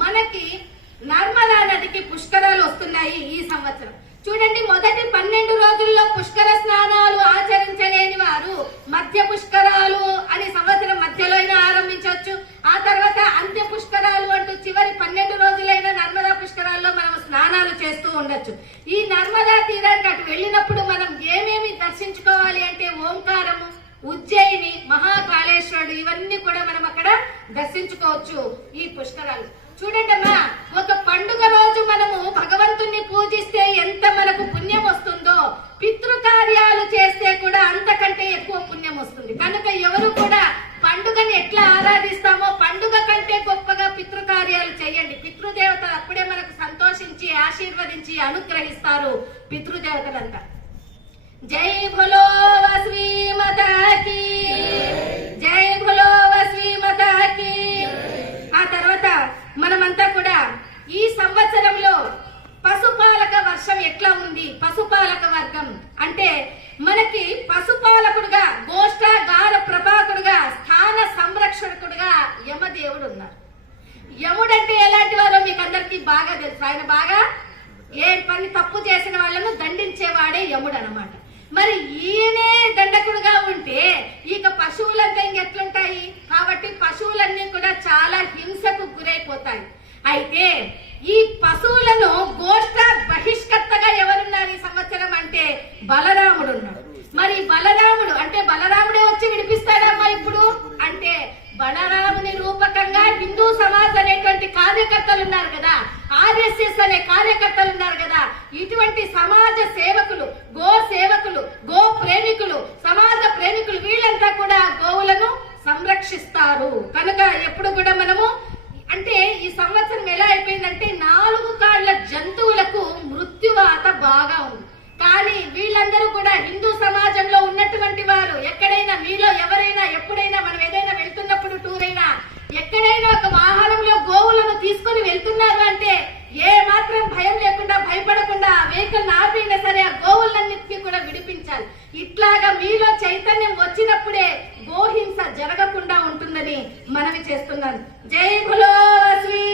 మనకి నర్మదా నదికి పుష్కరాలు వస్తున్నాయి ఈ సంవత్సరం. చూడండి, మొదటి 12 రోజుల్లో పుష్కర స్నానాలు ఆచరించలేని వారు మధ్య పుష్కరాలు అని సంవత్సరం మధ్యలో అయినా ఆరంభించవచ్చు. ఆ తర్వాత అంత్య పుష్కరాలు అంటూ చివరి 12 రోజులైన నర్మదా పుష్కరాల్లో మనం స్నానాలు చేస్తూ ఉండొచ్చు. ఈ నర్మదా తీరానికి అటు వెళ్ళినప్పుడు మనం ఏమేమి దర్శించుకోవాలి అంటే ఓంకారము, ఉజ్జయిని, మహాకాళేశ్వరుడు, ఇవన్నీ కూడా మనం అక్కడ దర్శించుకోవచ్చు ఈ పుష్కరాలు. చూడండి అమ్మా, ఒక పండుగ రోజు మనము భగవంతుణ్ణి పూజిస్తే ఎంత మనకు పుణ్యం వస్తుందో, పితృకార్యాలు చేస్తే కూడా అంతకంటే ఎక్కువ పుణ్యం వస్తుంది. కనుక ఎవరు కూడా పండుగని ఎట్లా ఆరాధిస్తామో పండుగ కంటే గొప్పగా పితృకార్యాలు చేయండి. పితృదేవతలు అప్పుడే మనకు సంతోషించి ఆశీర్వదించి అనుగ్రహిస్తారు పితృదేవతలంతా. జై భోలో వస్వి మాతాకి, జై భోలో వస్వి మాతాకి. ఆ తర్వాత మనమంతా కూడా ఈ సంవత్సరంలో పశుపాలక వర్షం ఎట్లా ఉంది, పశుపాలక వర్గం అంటే మనకి పశుపాలకుడుగా గోష్ఠ గార ప్రభాకుడుగా స్థాన సంరక్షకుడుగా యమదేవుడు ఉన్నారు. యముడంటే ఎలాంటి వారో మీకు అందరికీ బాగా తెలుసు. ఆయన బాగా ఏ పని తప్పు చేసిన వాళ్ళను దండించేవాడే యముడు అన్నమాట. మరి ఈయనే దండకుడుగా ఉంటే ఇక పశువులంతా ఇంకెట్లుంటాయి? కాబట్టి పశువులన్నీ కూడా చాలా హింసకు గురైపోతాయి. అయితే ఈ పశువులను గోష్ఠ బహిష్కర్తగా ఎవరున్నారు ఈ సంవత్సరం అంటే బలరాముడు ఉన్నాడు. మరి బలరాముడు అంటే బలరాముడే వచ్చి విడిపిస్తాడమ్మా ఇప్పుడు అంటే బలరాముని రూపకంగా హిందూ సమాజ్ అనేటువంటి కార్యకర్తలు ఉన్నారు కదా, ఆర్ఎస్ఎస్ అనే కార్యకర్తలు ఉన్నారు కదా, ఇటువంటి సమాజ సేవకులు, గో సేవకులు, గో ప్రేమికులు, సమాజ ప్రేమికులు, వీళ్ళంతా కూడా గోవులను సంరక్షిస్తారు. కనుక ఎప్పుడు కూడా మనము అంటే ఈ సంవత్సరం ఎలా అయిపోయిందంటే 4 కాళ్ల జంతువులకు మృత్యువాత బాగా ఉంది. కానీ వీళ్ళందరూ కూడా హిందూ సమాజంలో ఉన్నటువంటి వారు ఎక్కడైనా మీలో ఎవరైనా ఎప్పుడైనా మనం ఏదైనా వెళ్తున్నప్పుడు టూర్ అయినా ఎక్కడైనా ఒక వాహనంలో గోవులను తీసుకొని వెళ్తున్నారు అంటే ఏ మాత్రం భయం లేకుండా భయపడకుండా వెహికల్ ఆపినా సరే ఆ గోవులన్నిటికీ కూడా విడిపించాలి. ఇట్లాగా మీలో చైతన్యం వచ్చినప్పుడే గోహింస జరగకుండా ఉంటుందని మనవి చేస్తున్నాను. జై భోలో శ్రీ